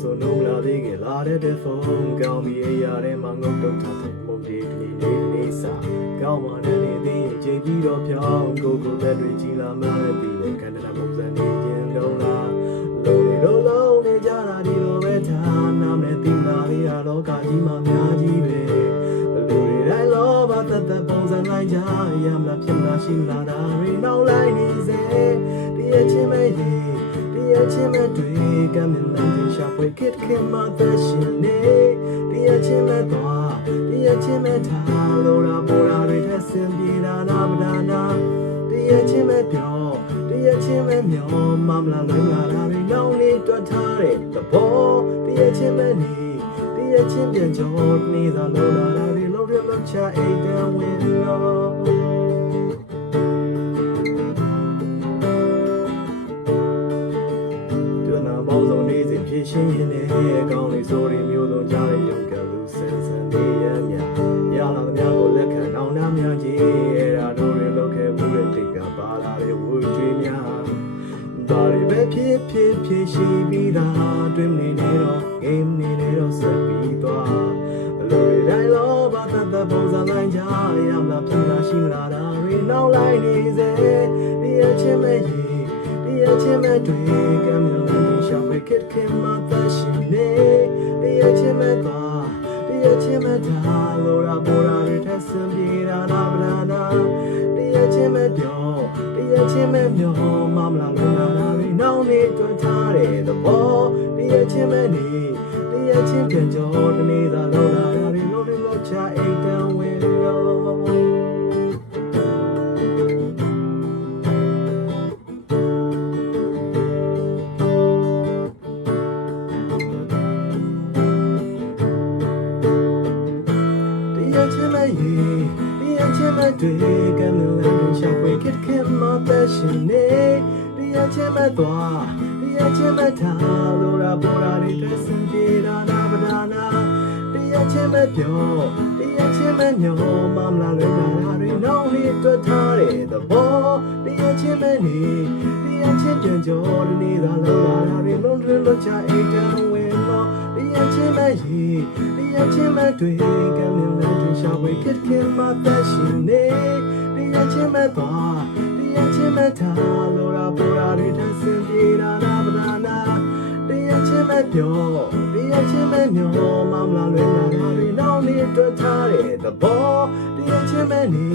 ဆိုနုံလာသေးကလာတဲ့ဖုန်းကောင်းပြီးရတဲ့မှာငုတ်တုတ်ထားတဲ့မုန်ဒီနေစာကောင်းမှလည်းနေသေးချိန်ပြီးတော့ဖြောင်းကိုလက်တွေကြီးလာမှန်းပြီးတဲ့ခန္ဓာပုံစံနေခြင်းလုံးလားလုံးနေလုံးနေကြတာဒီလိုပဲထားနာမည်တင်လာလေးရလောကကြီးမှာများကြီးပဲလူတွေတိုင်းလောဘသက်ပုံစံလိုက်ကြရမလားဖြစ်လာရှိလာတာတွေနောက်လိုက်နေစေဒီအချင်းမဲရဲ့အချင်းမဲ့တွေကမင်းလည်းရှာဖွေခက်ခင်မသက်ရှင်နေဒီအချင်းမဲ့သွားဒီအချင်းမဲ့ထားလို့ရာပေါ်ရာတွေထက်စင်ပြေတာနာမဒါနာဒီအချင်းမဲ့ပြောဒီအချင်းမဲ့မျောမမလာလွင်လာတာတွေနောက်နေတွတ်ထားတဲ့သဘောဒီအချင်းမဲ့နေဒီအချင်းပြန်ကြောနေသာလို့လာတာတွေလုံးရလောက်ချအိတ်တန်ဝင်လို့ဖြစ်ရှင်းရင်လည်းကောင်းလေးဆိုရီမျိုးစုံကြားတဲ့ရုံကလူဆန်းဆန်းနေရမြရလာသမျှကိုလက်ခံအောင်နာများကြီးအဲ့ဒါတို့တွေလောက်ခဲ့မှုတဲ့တိတ်ကပါလာတဲ့ဝူကျွေးများဒါတွေပဲဖြစ်ရှိပြီးသားတွင်နေနေတော့ဂိမ်းနေနေတော့ဆက်ပြီးသွားလူတွေတိုင်းလောဘသက်ပုံစံတိုင်းကြရမလားဖြစ်လာရှိမလားဒါတွေနောက်လိုက်နေစေဒီအချင်းမဲ့ဒီအချင်းမဲ့တွေကမင်းလည်းရှာဖွေခက်ခင်မသက်ရှင်နေဒီအချင်းမဲ့သွားဒီအချင်းမဲ့ထားလို့ရာပေါ်ရာတွေထက်စင်ပြေတာနာဗလာနာဒီအချင်းမဲ့ပြောဒီအချင်းမဲ့မျောမမလာလို့လာတာတွေနောက်နေတွန်းထားတဲ့သဘောဒီအချင်းမဲ့နေဒီအချင်းပြန်ကြောတနေ့သာလို့လာတာတွေလုံးလုံးချအိတ်တန်ဝင်လို့ဒီအချင်းမဲ့တွေကမင်းလည်းရှာဖွေခက်ခဲမှသက်ရှင်နေဒီအချင်းမဲ့သွားဒီအချင်းမဲ့ထားလို့ရာပေါ်ရာတွေတက်စင်ပြေတာနာဗဒါနာဒီအချင်းမဲ့ပြောဒီအချင်းမဲ့ညောမမလာလွင်လာတာတွေနောက်နေတွတ်ထားတဲ့သဘောဒီအချင်းမဲ့နေဒီအချင်းပြန်ကြောဒီနေ့သာလောက်လာတာတွေလုံးတွင်လို့ချအိတ်တန်ဝင်လို့ဒီအချင်းမဲ့ဒီအချင်းမဲ့တွေကမင်းလည်းရှာဖွေခက်ခဲမှသက်ရှင်နေဒီအချင်းမဲ့သွားဒီအချင်းမဲ့ထားလို့ရာပေါ်ရာတွေထက်စင်ပြေတာနာဗနာနာဒီအချင်းမဲ့ပြောဒီအချင်းမဲ့မျောမမလာလွင်လာတာတွေနောက်နေတွတ်ထားတဲ့သဘောဒီအချင်းမဲ့နေ